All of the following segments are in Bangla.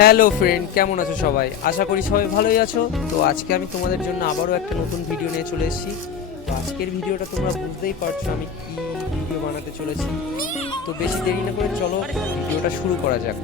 হ্যালো ফ্রেন্ড, কেমন আছো সবাই? আশা করি সবাই ভালোই আছো। তো আজকে আমি তোমাদের জন্য আবারও একটা নতুন ভিডিও নিয়ে চলে এসেছি। তো আজকের ভিডিওটা তোমরা বুঝতেই পারছো আমি কি ভিডিও বানাতে চলেছি। তো বেশি দেরি না করে চলো ভিডিওটা শুরু করা যাক।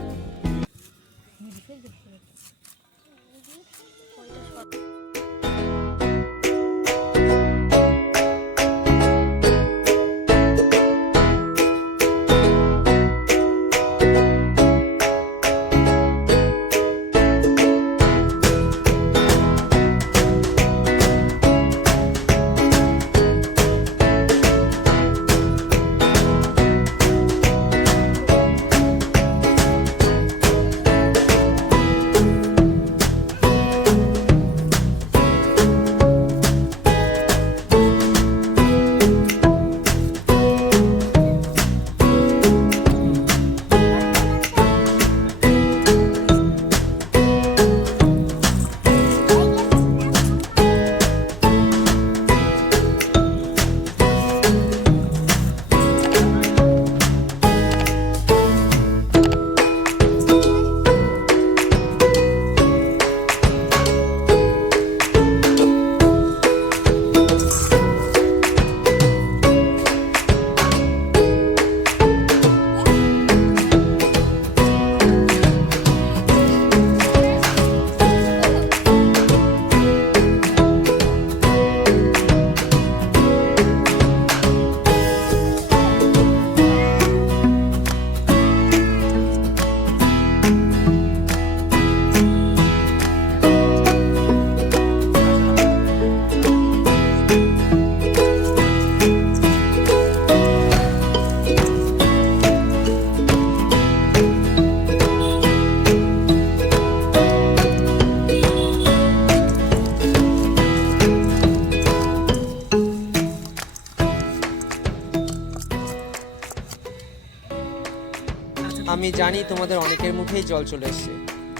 আমি জানি তোমাদের অনেকের মুখেই জল চলে এসছে।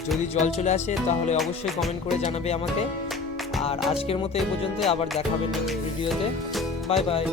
যদি জল চলে আসে তাহলে অবশ্যই কমেন্ট করে জানাবে আমাকে। আর আজকের মতো এই পর্যন্তই, আবার দেখাবেন নেক্সট ভিডিওতে। Bye bye.